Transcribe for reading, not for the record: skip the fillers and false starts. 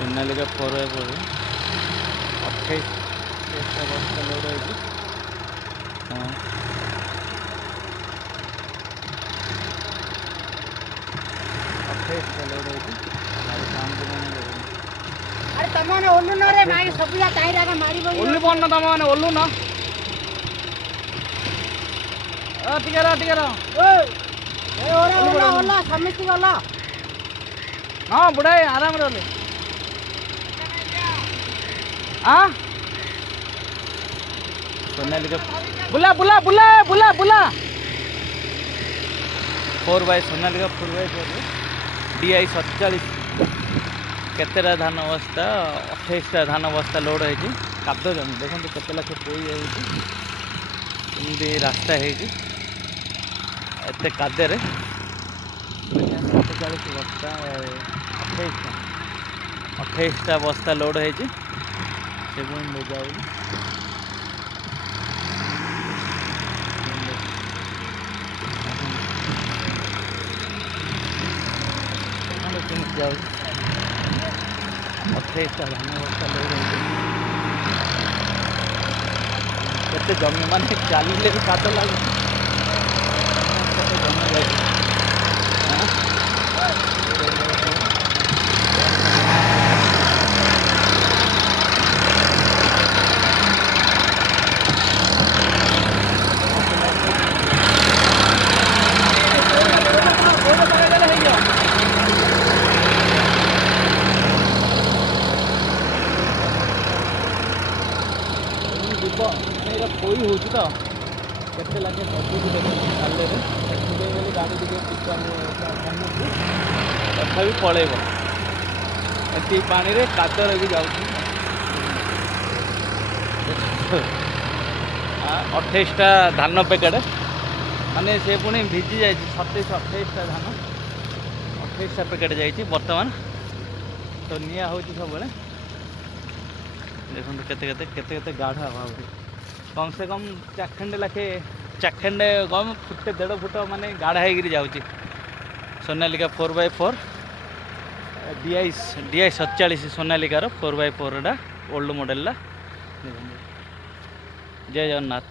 Sonalika 4x4 28 बस्ता load है। हाँ 28 लोड है। गाड़ी काम को अरे तमने ओल्लू न रे मागे सबुला टाइर आगा मारी बई ओल्लू पन तमने ओल्लू ना टिकेरा ए ओरा ओला ओला समिति वाला हाँ बुढ़ाई आराम रहे हाँ सोनालिका बुला बुला बुला बुला बुला 4x सोनालिका 4x4 DI 47 केतेटा धान बस्ता 28टा धान बस्ता लोड है। काद जमी देखो केते लक्ष पोई जाती रास्ता है एत कादे 47 बस्ता 28टा बस्ता लोड है। जाऊ 28टा धान बस्ता लोड है। केते जमी माने चलिले भी काद लगे जमी जाए कोई हो तो केते लगे सब खाले गाड़ी तथा पलैब एति पानी रे कादर भी जाऊँ 28टा धान पैकेट माने से पुणी भिजी जाए 27-28टा धान 28टा पैकेट जाइए बर्तमान तो निया हो सब देखो केते गाढ़ा भाव कम से कम चाखेंडे लाखे चाखेंडे कम फुटे 1.5 फुट माने गाढ़ा हो जाऊँगी Sonalika 4x4 DI 47 सोनालिकार 4x4 old model जय जगन्नाथ।